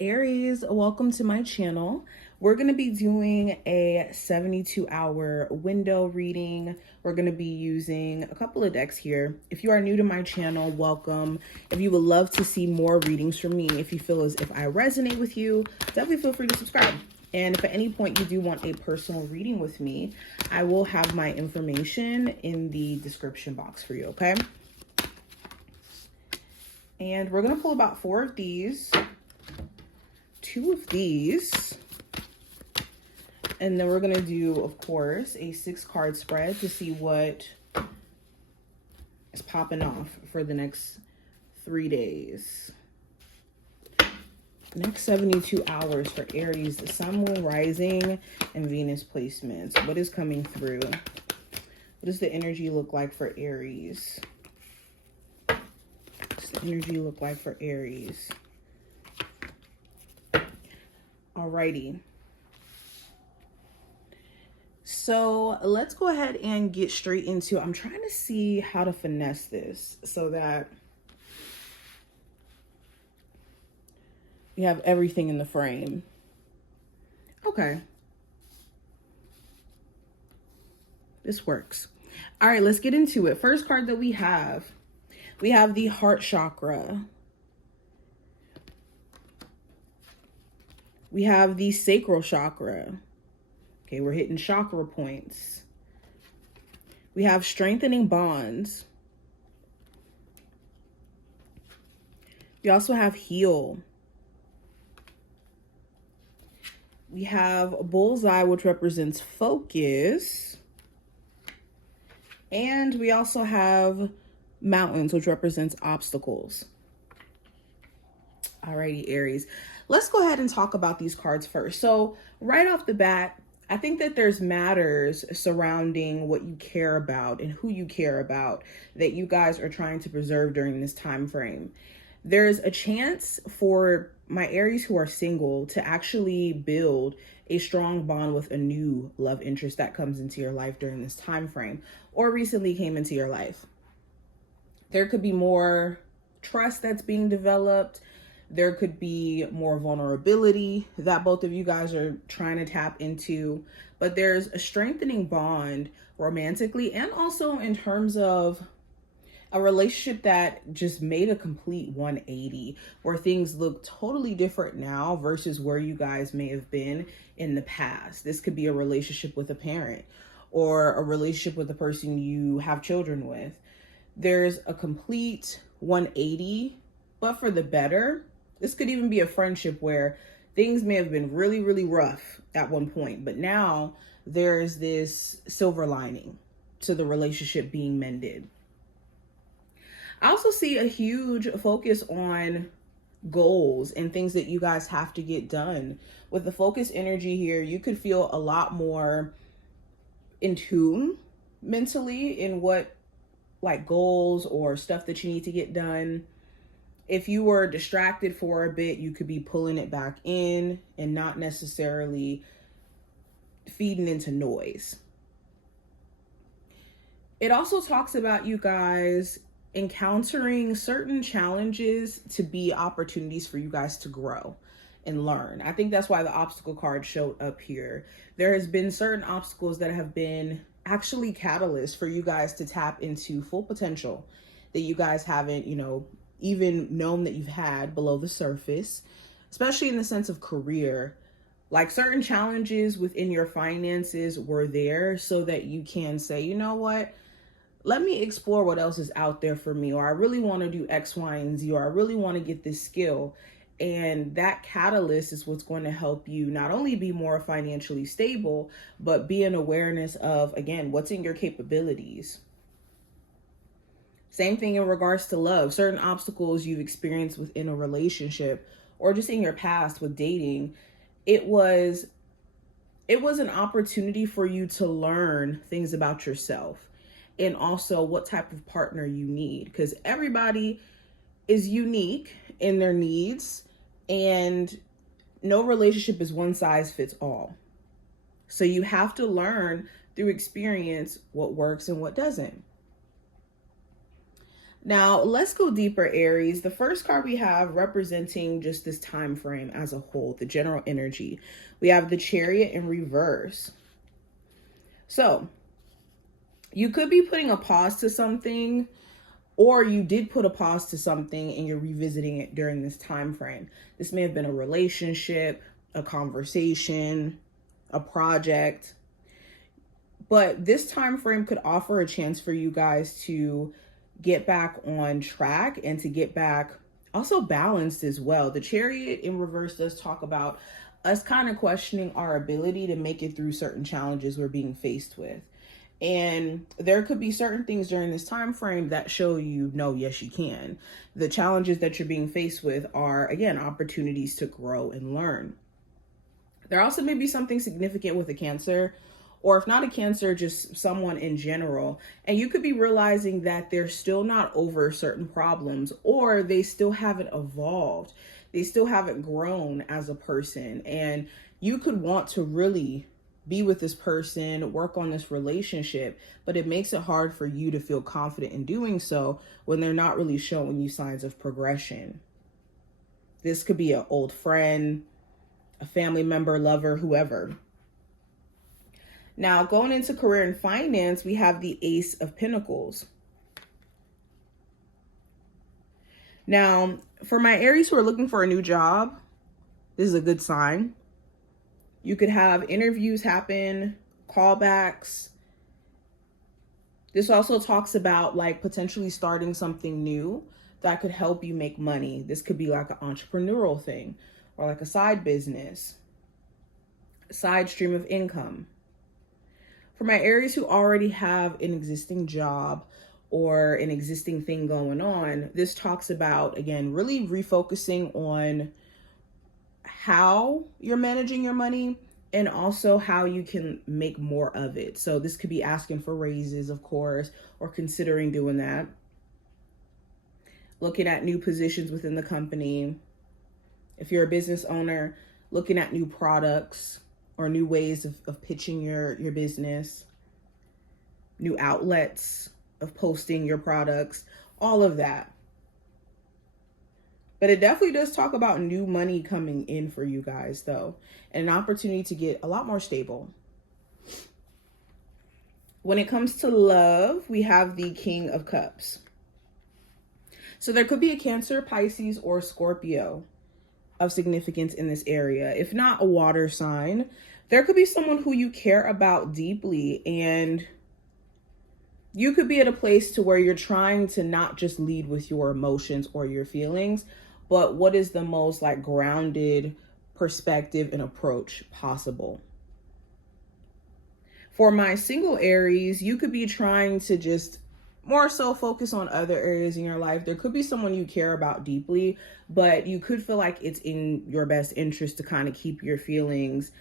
Aries, welcome to my channel. We're going to be doing a 72-hour window reading. We're going to be using a couple of decks here. If you are new to my channel, welcome. If you would love to see more readings from me, if you feel as if I resonate with you, definitely feel free to subscribe. And if at any point you do want a personal reading with me, I will have my information in the description box for you, okay? And we're going to pull about 4 of these. 2 of these, and then we're gonna do, of course, a 6-card spread to see what is popping off for the next 3 days. Next 72 hours for Aries, the Sun, Moon, Rising, and Venus placements. What is coming through? What does the energy look like for Aries? What does the energy look like for Aries? Alrighty. So let's go ahead and get straight into, I'm trying to see how to finesse this so that we have everything in the frame. Okay. This works. All right, let's get into it. First card that we have the heart chakra. We have the sacral chakra. Okay, we're hitting chakra points. We have strengthening bonds. We also have heal. We have bullseye, which represents focus. And we also have mountains, which represents obstacles. Alrighty, Aries. Let's go ahead and talk about these cards first. So right off the bat, I think that there's matters surrounding what you care about and who you care about that you guys are trying to preserve during this time frame. There's a chance for my Aries who are single to actually build a strong bond with a new love interest that comes into your life during this time frame or recently came into your life. There could be more trust that's being developed. There could be more vulnerability that both of you guys are trying to tap into, but there's a strengthening bond romantically and also in terms of a relationship that just made a complete 180 where things look totally different now versus where you guys may have been in the past. This could be a relationship with a parent or a relationship with the person you have children with. There's a complete 180, but for the better. This could even be a friendship where things may have been really, really rough at one point, but now there's this silver lining to the relationship being mended. I also see a huge focus on goals and things that you guys have to get done. With the focus energy here, you could feel a lot more in tune mentally in what like goals or stuff that you need to get done. If you were distracted for a bit, you could be pulling it back in and not necessarily feeding into noise. It also talks about you guys encountering certain challenges to be opportunities for you guys to grow and learn. I think that's why the obstacle card showed up here. There has been certain obstacles that have been actually catalysts for you guys to tap into full potential that you guys haven't, even known that you've had below the surface, especially in the sense of career. Like certain challenges within your finances were there so that you can say, you know what, let me explore what else is out there for me, or I really want to do X, Y, and Z, or I really want to get this skill. And that catalyst is what's going to help you not only be more financially stable, but be an awareness of, again, what's in your capabilities. Same thing in regards to love. Certain obstacles you've experienced within a relationship or just in your past with dating, it was an opportunity for you to learn things about yourself and also what type of partner you need, because everybody is unique in their needs and no relationship is one size fits all. So you have to learn through experience what works and what doesn't. Now, let's go deeper, Aries. The first card we have representing just this time frame as a whole, the general energy. We have the Chariot in reverse. So, you could be putting a pause to something, or you did put a pause to something and you're revisiting it during this time frame. This may have been a relationship, a conversation, a project. But this time frame could offer a chance for you guys to get back on track and to get back also balanced as well. The Chariot in reverse does talk about us kind of questioning our ability to make it through certain challenges we're being faced with. And there could be certain things during this time frame that show you, no, yes, you can. The challenges that you're being faced with are, again, opportunities to grow and learn. There also may be something significant with a Cancer, or if not a Cancer, just someone in general. And you could be realizing that they're still not over certain problems, or they still haven't evolved. They still haven't grown as a person. And you could want to really be with this person, work on this relationship, but it makes it hard for you to feel confident in doing so when they're not really showing you signs of progression. This could be an old friend, a family member, lover, whoever. Now, going into career and finance, we have the Ace of Pentacles. Now, for my Aries who are looking for a new job, this is a good sign. You could have interviews happen, callbacks. This also talks about like potentially starting something new that could help you make money. This could be like an entrepreneurial thing or like a side business, a side stream of income. For my Aries who already have an existing job or an existing thing going on, this talks about, again, really refocusing on how you're managing your money and also how you can make more of it. So this could be asking for raises, of course, or considering doing that. Looking at new positions within the company. If you're a business owner, looking at new products or new ways of pitching your business, new outlets of posting your products, all of that. But it definitely does talk about new money coming in for you guys, though, and an opportunity to get a lot more stable. When it comes to love, we have the King of Cups. So there could be a Cancer, Pisces, or Scorpio of significance in this area. If not a water sign, there could be someone who you care about deeply, and you could be at a place to where you're trying to not just lead with your emotions or your feelings, but what is the most like grounded perspective and approach possible. For my single Aries, you could be trying to just more so focus on other areas in your life. There could be someone you care about deeply, but you could feel like it's in your best interest to kind of keep your feelings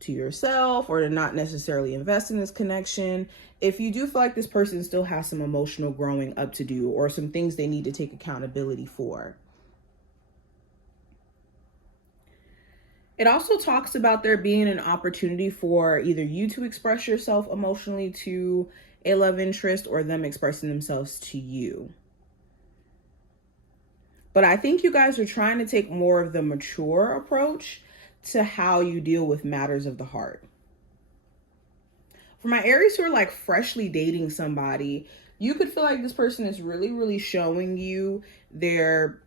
to yourself or to not necessarily invest in this connection. If you do feel like this person still has some emotional growing up to do or some things they need to take accountability for. It also talks about there being an opportunity for either you to express yourself emotionally to a love interest or them expressing themselves to you. But I think you guys are trying to take more of the mature approach to how you deal with matters of the heart. For my Aries who are like freshly dating somebody, you could feel like this person is really, really showing you they're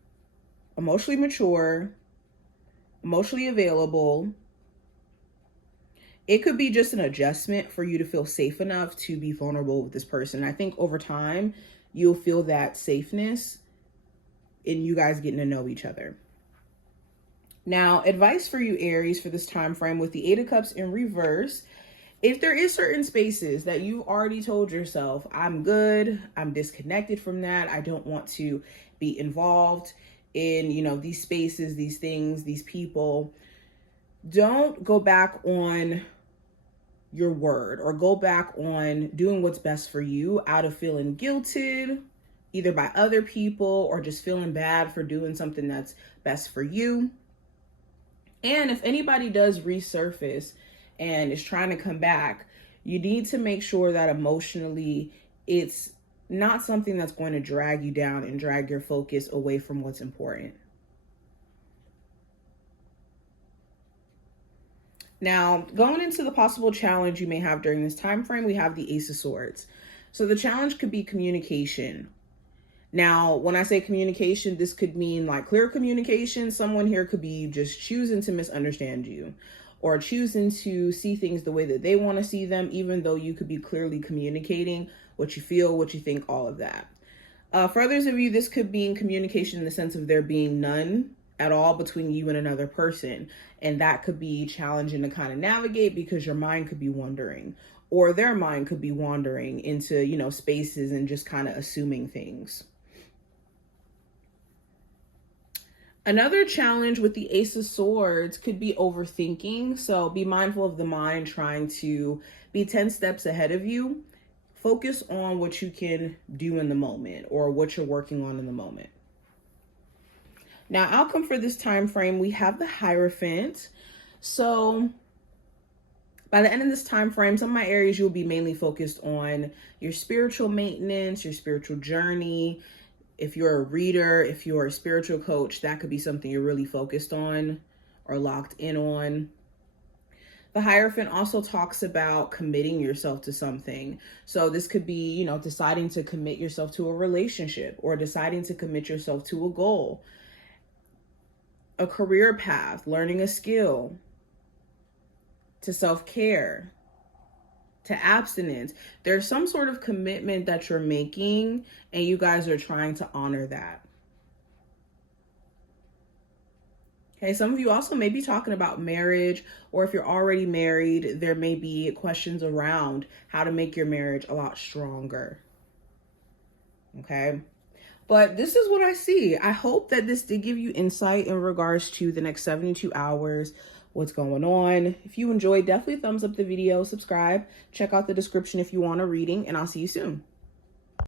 emotionally mature, emotionally available. It could be just an adjustment for you to feel safe enough to be vulnerable with this person. I think over time, you'll feel that safeness in you guys getting to know each other. Now, advice for you, Aries, for this time frame with the Eight of Cups in reverse. If there is certain spaces that you've already told yourself, I'm good, I'm disconnected from that, I don't want to be involved in, these spaces, these things, these people, don't go back on your word or go back on doing what's best for you out of feeling guilted, either by other people or just feeling bad for doing something that's best for you. And if anybody does resurface and is trying to come back, you need to make sure that emotionally it's not something that's going to drag you down and drag your focus away from what's important. Now, going into the possible challenge you may have during this time frame, we have the Ace of Swords. So the challenge could be communication. Now, when I say communication, this could mean like clear communication. Someone here could be just choosing to misunderstand you or choosing to see things the way that they want to see them, even though you could be clearly communicating what you feel, what you think, all of that. For others of you, this could be in communication in the sense of there being none at all between you and another person. And that could be challenging to kind of navigate because your mind could be wandering, or their mind could be wandering into, spaces and just kind of assuming things. Another challenge with the Ace of Swords could be overthinking. So be mindful of the mind trying to be 10 steps ahead of you. Focus on what you can do in the moment or what you're working on in the moment. Now, outcome for this time frame, we have the Hierophant. So by the end of this time frame, some of my Aries, you'll be mainly focused on your spiritual maintenance, your spiritual journey. If you're a reader, if you're a spiritual coach, that could be something you're really focused on or locked in on. The Hierophant also talks about committing yourself to something. So this could be, deciding to commit yourself to a relationship or deciding to commit yourself to a goal, a career path, learning a skill, to self-care, to abstinence. There's some sort of commitment that you're making and you guys are trying to honor that. Okay, some of you also may be talking about marriage, or if you're already married, there may be questions around how to make your marriage a lot stronger. Okay, but this is what I see. I hope that this did give you insight in regards to the next 72 hours, what's going on. If you enjoyed, definitely thumbs up the video, subscribe, check out the description if you want a reading, and I'll see you soon.